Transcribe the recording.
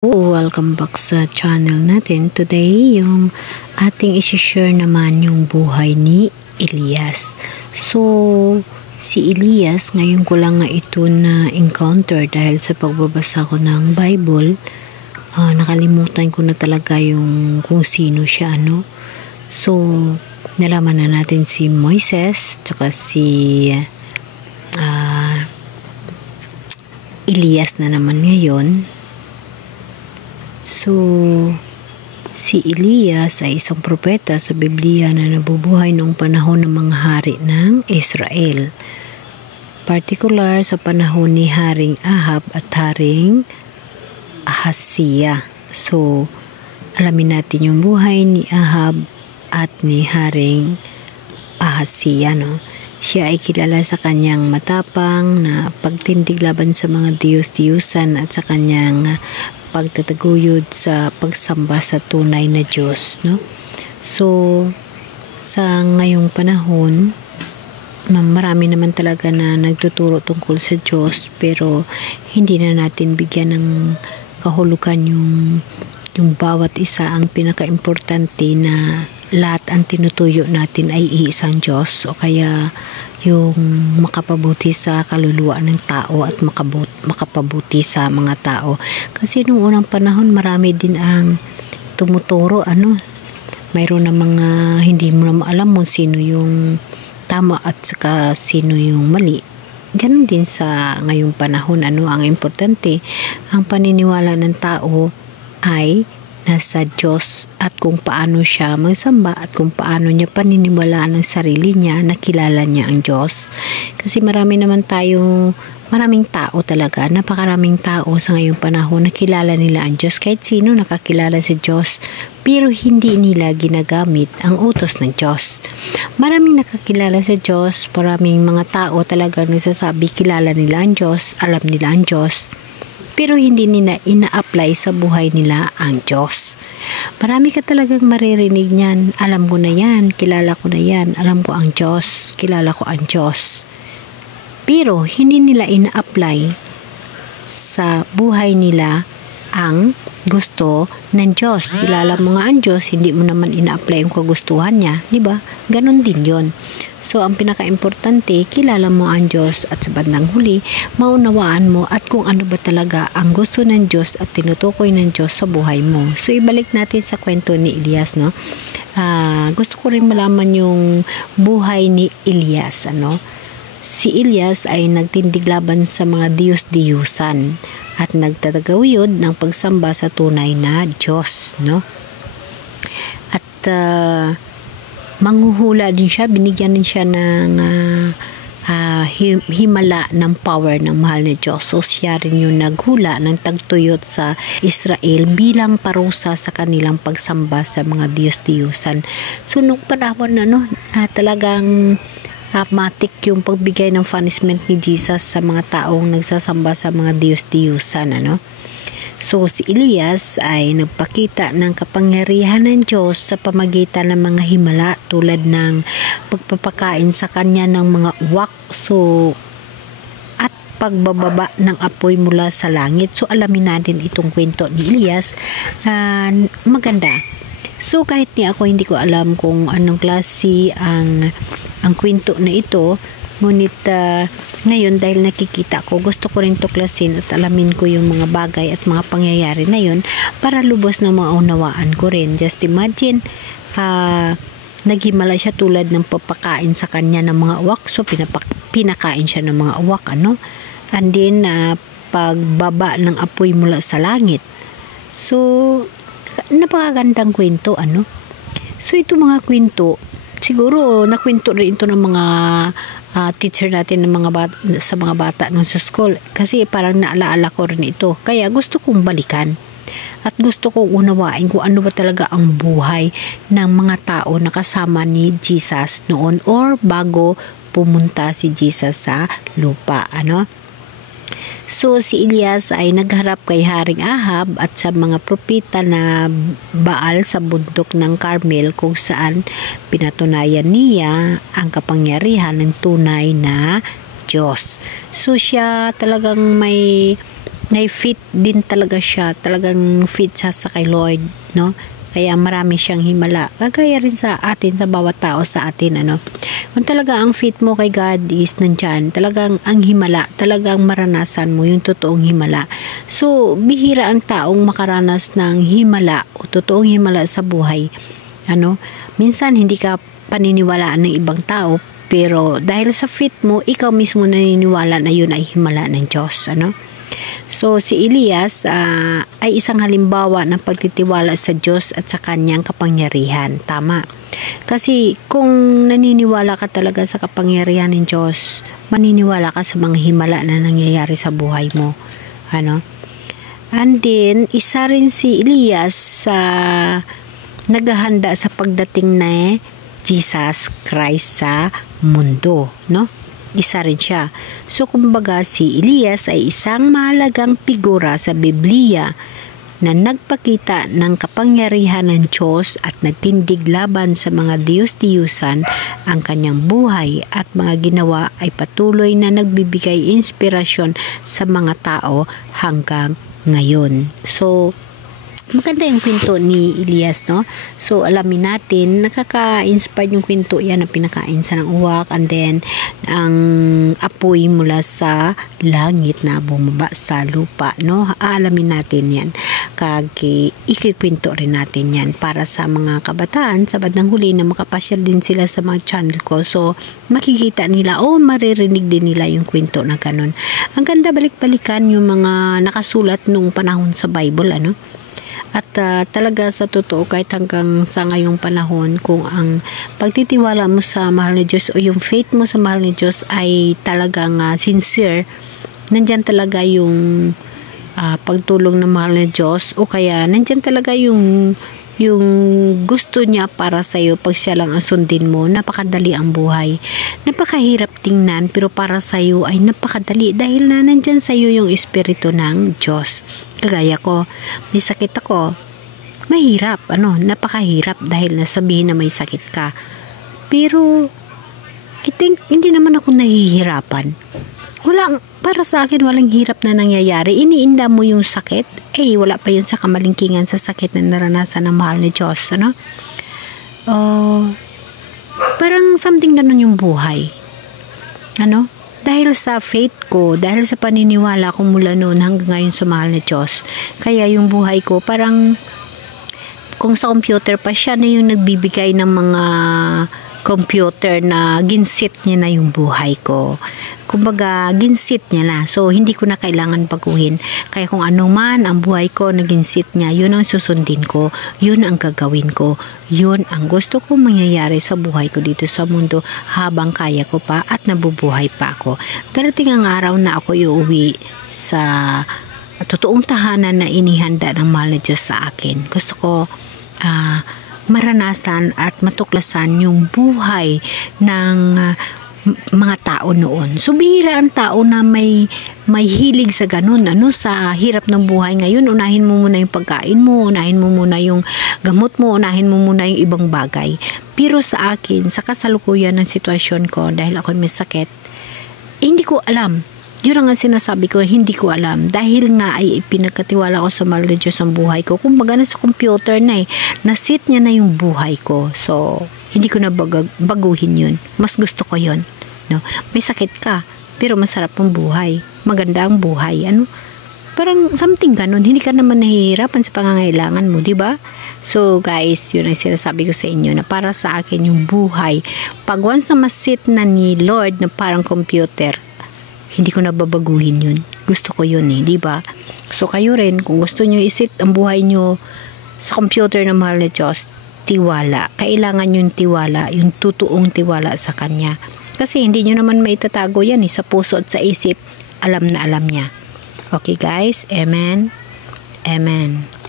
Welcome back sa channel natin. Today, yung ating isi-share naman yung buhay ni Elias. So, si Elias, ngayon ko lang nga ito na-encounter dahil sa pagbabasa ko ng Bible. Nakalimutan ko na talaga yung kung sino siya, ano. So, nalaman na natin si Moises, tsaka si Elias na naman ngayon. So, si Elias ay isang propeta sa Biblia na nabubuhay noong panahon ng mga hari ng Israel. Particular sa panahon ni Haring Ahab at Haring Ahaziah. So, alamin natin yung buhay ni Ahab at ni Haring Ahaziah, no? Siya ay kilala sa kanyang matapang na pagtindig laban sa mga Diyos-Diyusan at sa kanyang pagtataguyod sa pagsamba sa tunay na Diyos, no? So, sa ngayong panahon, marami naman talaga na nagtuturo tungkol sa Diyos, pero hindi na natin bigyan ng kahulugan yung bawat isa. Ang pinaka-importante na lahat ang tinutuyo natin ay iisang Diyos, o kaya yung makapabuti sa kaluluwa ng tao at makapabuti sa mga tao. Kasi nung unang panahon, marami din ang tumuturo, mayroon na mga hindi mo na alam mo sino yung tama at saka sino yung mali. Ganon din sa ngayong panahon, ang importante, ang paniniwala ng tao ay nasa Diyos at kung paano siya magsamba at kung paano niya paniniwalaan ang sarili niya na kilala niya ang Diyos. Kasi maraming tao talaga, napakaraming tao sa ngayong panahon na kilala nila ang Diyos. Kahit sino nakakilala sa Diyos, pero hindi nila ginagamit ang utos ng Diyos. Maraming nakakilala sa Diyos, maraming mga tao talaga nagsasabi kilala nila ang Diyos, alam nila ang Diyos, pero hindi nila ina-apply sa buhay nila ang Diyos. Marami ka talagang maririnig niyan. Alam ko na yan, kilala ko na yan, alam ko ang Diyos, kilala ko ang Diyos. Pero hindi nila ina-apply sa buhay nila ang gusto ng Diyos. Kilala mo nga ang Diyos, hindi mo naman ina-apply yung kagustuhan niya, di ba? Ganon din yon. So, ang pinaka-importante, kilala mo ang Diyos at sa bandang huli, maunawaan mo at kung ano ba talaga ang gusto ng Diyos at tinutukoy ng Diyos sa buhay mo. So, ibalik natin sa kwento ni Elias, no? Gusto ko rin malaman yung buhay ni Elias, Si Elias ay nagtindig laban sa mga Diyos-Diyusan at nagtataguyod ng pagsamba sa tunay na Diyos, no? At manghuhula din siya, binigyan din siya ng himala ng power ng mahal na Diyos. So siya rin yung naghula ng tagtuyot sa Israel bilang parusa sa kanilang pagsamba sa mga Diyos-Diyusan. So nung panahon talagang matik yung pagbigay ng punishment ni Jesus sa mga taong nagsasamba sa mga Diyos-Diyusan, So, si Elias ay nagpakita ng kapangyarihan ng Diyos sa pamagitan ng mga himala tulad ng pagpapakain sa kanya ng mga uwak, at pagbababa ng apoy mula sa langit. So, alamin natin itong kwento ni Elias. Maganda. So, kahit hindi ko alam kung anong klase ang kwento na ito, ngunit ngayon dahil nakikita ko, gusto ko rin tuklasin at alamin ko yung mga bagay at mga pangyayari na yun para lubos na maunawaan ko rin. Just imagine, naghimala siya tulad ng papakain sa kanya ng mga uwak. So, pinakain siya ng mga uwak, And then, pagbaba ng apoy mula sa langit. So, napakagandang kwento, So, ito mga kwento, siguro nakwento rin ito ng mga teacher natin sa mga bata nung sa school, kasi parang naalaala ko rin ito, kaya gusto kong balikan at gusto kong unawain kung ano ba talaga ang buhay ng mga tao na kasama ni Jesus noon or bago pumunta si Jesus sa lupa, So, si Elias ay nagharap kay Haring Ahab at sa mga propeta na Baal sa bundok ng Carmel, kung saan pinatunayan niya ang kapangyarihan ng tunay na Diyos. So, siya talagang may fit din talaga siya. Talagang fit siya sa kay Lord, no? Kaya marami siyang himala. Kagaya rin sa atin, sa bawat tao sa atin, ano. Kung talaga ang fit mo kay God is nandyan, talagang ang himala, talagang maranasan mo yung totoong himala. So, bihira ang taong makaranas ng himala o totoong himala sa buhay. Ano, minsan hindi ka paniniwalaan ng ibang tao, pero dahil sa fit mo, ikaw mismo naniniwala na yun ay himala ng Diyos, ano. So, si Elias ay isang halimbawa ng pagtitiwala sa Diyos at sa kanyang kapangyarihan. Tama. Kasi kung naniniwala ka talaga sa kapangyarihan ng Diyos, maniniwala ka sa mga himala na nangyayari sa buhay mo. Ano? And then, isa rin si Elias sa naghahanda sa pagdating na Jesus Christ sa mundo, no? Isa rin siya. So, kumbaga, si Elias ay isang mahalagang figura sa Biblia na nagpakita ng kapangyarihan ng Diyos at nagtindig laban sa mga Diyos-Diyusan. Ang kanyang buhay at mga ginawa ay patuloy na nagbibigay inspirasyon sa mga tao hanggang ngayon. So, maganda yung kwento ni Elias, no? So, alamin natin, nakaka-inspire yung kwento yan na pinakain sa ng uwak, and then, ang apoy mula sa langit na bumaba sa lupa, no? Alamin natin yan. Ikikwento rin natin yan para sa mga kabataan, sa bandang huli na makapasyal din sila sa mga channel ko. So, makikita nila, maririnig din nila yung kwento na ganun. Ang ganda balik-balikan yung mga nakasulat nung panahon sa Bible, ano? At talaga sa totoo, kahit hanggang sa ngayong panahon, kung ang pagtitiwala mo sa mahal ni Diyos o yung faith mo sa mahal ni Diyos ay talagang sincere, nandyan talaga yung pagtulong ng mahal ni Diyos, o kaya nandyan talaga yung gusto niya para sa iyo pag siya lang ang sundin mo. Napakadali ang buhay. Napakahirap tingnan, pero para sa iyo ay napakadali dahil na nandyan sa iyo yung espiritu ng Diyos. Kagaya ko, may sakit ako. Mahirap, napakahirap dahil nasabihin na may sakit ka. Pero I think hindi naman ako nahihirapan. Para sa akin, walang hirap na nangyayari. Iniinda mo yung sakit, wala pa yun sa kamalingkingan sa sakit na naranasan ng mahal ni Diyos, ano? Parang something na nun yung buhay. Ano? Dahil sa faith ko, dahil sa paniniwala ko mula noon hanggang ngayon sa mahal na Diyos, kaya yung buhay ko, parang kung sa computer pa, siya na yung nagbibigay ng mga computer na ginsit niya na yung buhay ko. Kumbaga, ginsit niya na. So, hindi ko na kailangan baguhin. Kaya kung ano man ang buhay ko na ginsit niya, yun ang susundin ko. Yun ang gagawin ko. Yun ang gusto ko mangyayari sa buhay ko dito sa mundo habang kaya ko pa at nabubuhay pa ako. Darating ang araw na ako iuwi sa totoong tahanan na inihanda ng mahal na Diyos sa akin. Gusto ko maranasan at matuklasan yung buhay ng mga tao noon. So, bihira ang tao na may hilig sa ganun. Sa hirap ng buhay ngayon, unahin mo muna yung pagkain mo, unahin mo muna yung gamot mo, unahin mo muna yung ibang bagay. Pero sa akin, sa kasalukuyan ng sitwasyon ko, dahil ako may sakit, hindi ko alam. Yun ang sinasabi ko, hindi ko alam. Dahil nga ay pinagkatiwala ko sa mahal na Diyos ang buhay ko. Kumbaga na sa computer na nasit niya na yung buhay ko. So, hindi ko na baguhin yun. Mas gusto ko yun. No? May sakit ka, pero masarap ang buhay. Maganda ang buhay. Parang something ganun. Hindi ka naman nahihirapan sa pangangailangan mo, di ba? So guys, yun ang sinasabi ko sa inyo na para sa akin yung buhay. Pag once na masit na ni Lord na parang computer, hindi ko na babaguhin yun. Gusto ko yun di ba? So kayo rin, kung gusto nyo isit ang buhay nyo sa computer na mahal na Diyos, tiwala. Kailangan yung tiwala, yung totoong tiwala sa Kanya. Kasi hindi nyo naman maitatago yan sa puso at sa isip. Alam na alam niya. Okay guys? Amen? Amen.